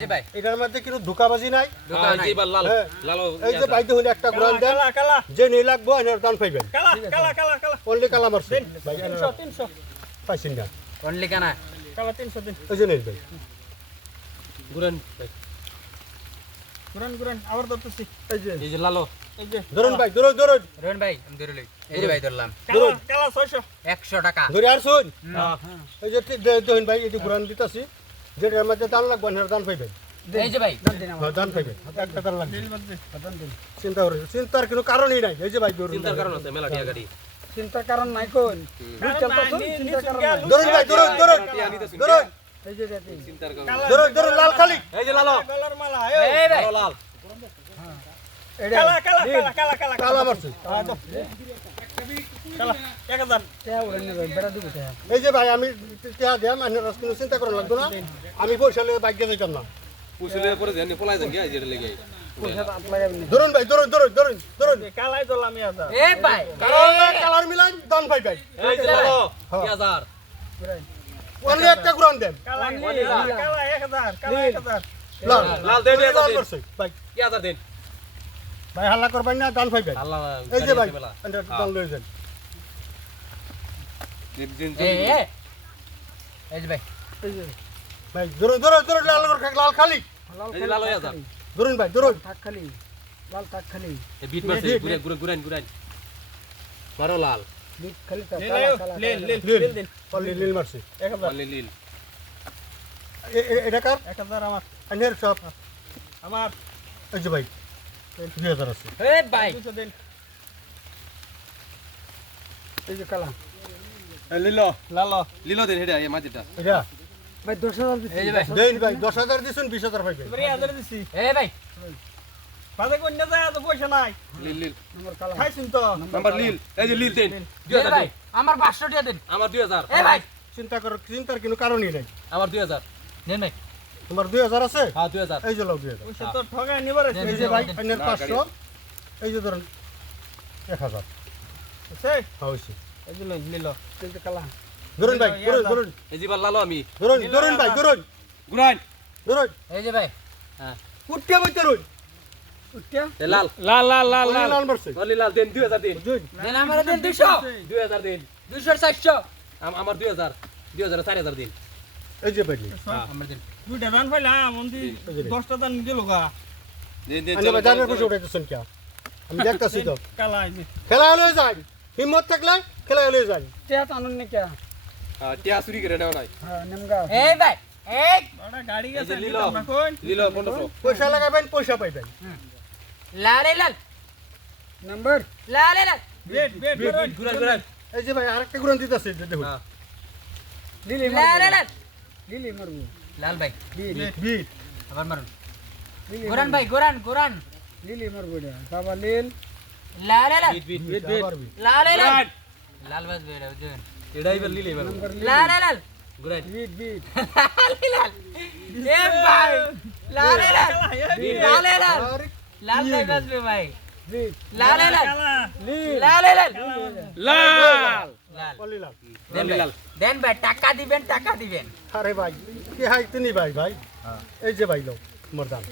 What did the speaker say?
এটার মধ্যে কোনো ধোকাবাজি নাই। এই যে বাইতে হইলে একটা গ্রাম দেন, যে নেই লাগবো এনার দান পাইবেন। অনলি কালা মারছে ভাই, 300 পাইছেন না অনলি কানা কালা 300 দিন। ওই যে নেই ভাই গুরান আবার ধরতেছি। এই যে লালো এই যে ধরুন ভাই, ধরুন ধরুন রোহন ভাই আমি ধরে লই। এই যে ভাই ধরলাম কালা 600 100 টাকা। ধরে আর শুন, এই যে দেখুন ভাই, এই যে গ্রাম দিতাছি, যেটার মধ্যে দান লাগবো এনার দান পাইবেন। এই যে ভাই দান পাইবেন, একটা দান লাগবে। দিল বাজে চিন্তা করে, চিন্তার কোনো কারণই নাই। এই যে ভাই ধরুন, চিন্তার কারণ আছে মেলা টিয়া গাড়ি চিন্তা কারণ নাই কোন চিন্তা কারণ নাই। ধরুন ভাই, ধরুন ধরুন ধরুন এই যে দেখি চিন্তার কারণ ধরুন ধরুন লাল খালি। এই যে লালো গলার মালা এই ভাই লালো লাল কালা কালা মারছে। কালা 1000 এই যে ভাই, আমি দিয়াম, এনার কোনো চিন্তা করা লাগবে না। আমি বৈশালে বাইকে যাইতাম না। পুষলে পরে জানি পলাই যান কি যেটা লেগে ধরুন ভাই, ধরুন ধরুন ধরুন ধরুন কালাই দলাম 1000 এই ভাই কালার মিলাই দান পাই ভাই। এই যে লালো 1000 অনলি একটা গ্রাম দেন। কালা 1000 কালা 1000 লাল লাল দেন লাল করছে ভাই। 1000 দিন ভাই হাল্লা করবেন না, দান পাই ভাই। আল্লাহ এই যে ভাই, এনার দান লয়ে যান দিন এই যে ভাই ভাই। ধরুন ধরুন ধরুন লাল লাল খালি। এই যে লালো 1000 ধরুন ভাই, ধরুন লাল টাক খালি এই বিট মারছে গুরান মারো লাল লীল দিন অনলি নীল মারছে। 1000 অনলি লীল এটা কার? 1000 আমার এনার সব। আমার এই যে ভাই 2000 আছে। এই ভাই 200 দিন এই যে কালা লিলো লালো লিলো দেন হেডা এই মাটিটা এটা ভাই 10000 এই যে ভাই দেন ভাই, 10,000 দিছেন, 20,000 পাইবেন। এবারে 1000 দিছি এই ভাই বাজে কোন না যায় তো পয়সা নাই লিল খাইছিন তো নাম্বার লিল এই যে লিল দেন এই 2000 ভাই দিন আমার 500 টাকা দেন। আমার 2000 এই ভাই চিন্তার কোনো কারণই নাই। আমার 2000 দেন ভাই তোমার 2000 আছে? হ্যাঁ 2000 এই যে লাও 2000। পয়সা তো ঠগাই নিবারে এই যে ভাই এনার 500। এই যে ধরুন 1000 সেই হইছে। এই যে নিল এই যে কালা ধরুন ভাই, ধরুন ধরুন এই যে বার লালো আমি ধরুন ধরুন ভাই, ধরুন গুরান ধরুন এই যে ভাই হ্যাঁ উঠিয়া বই ধরুন। উঠ্যা এই লাল অনলি লাল মারছে। অনলি লাল দেন 2000 দিন বুঝুন দেন আমার দেন 200 2000 দিন 200 400 আমার 2000 4000 দিন এই যে ভাই আমার দেন দুইটা দান পাইলাম মন্দি 10টা দান দিল গা দিন আমি ভাই জানার পয়সা উঠাইতেছেন কি? আমি দেখতাছি তো। কালা এই যে খেলা হলে যাই, হিম্মত থাকলে খেলা হলে যাই। টিয়া টানুন নে কে টিয়া চুরি করে নেও নাই হ্যাঁ নেমগা এই ভাই এই বড় গাড়ি গেছে এই যে দিলাম না কোন লিলো 1500 পয়সা লাগাবেন, পয়সা পাইবেন। লাল লাল নাম্বার লাল লাল বেট গুরান এই যে ভাই আরেকটা গ্রাম দিতেছে, দেখুন হ্যাঁ লিলি লাল লাল লিলি মারবো লাল ভাই বিট আবার মারুন গোরান ভাই গোরান লিলি মারবো রে বাবা লীল লাল লাল বিট আবার বিট। লাল লাল লাল বাজ বেরা বুঝেন এটাই বার লিলে বার লাল লাল গুরান বিট বিট লাল এ ভাই লাল লাল লাল লাল আরে লাল ভাই বাজবে ভাই বিট লাল লাল লিল লাল লাল লাল লাল অনলি লাল। দেন ভাই টাকা দিবেন আরে ভাই কি হাই তুমি ভাই ভাই। এই যে ভাই লো মর্দান।